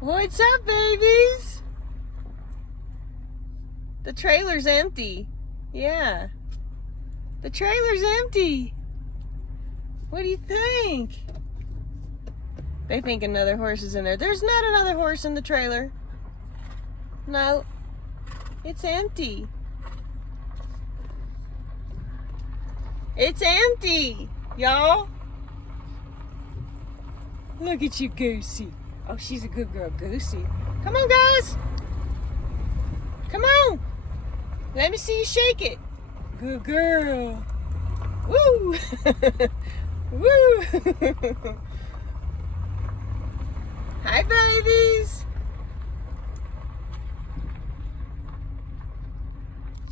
What's up, babies? The trailer's empty. Yeah. The trailer's empty. What do you think? They think another horse is in there. There's not another horse in the trailer. No. It's empty. It's empty, y'all. Look at you, Goosey. Oh, she's a good girl, Goosey. Come on, guys. Come on. Let me see you shake it. Good girl. Woo. Woo. Hi, babies.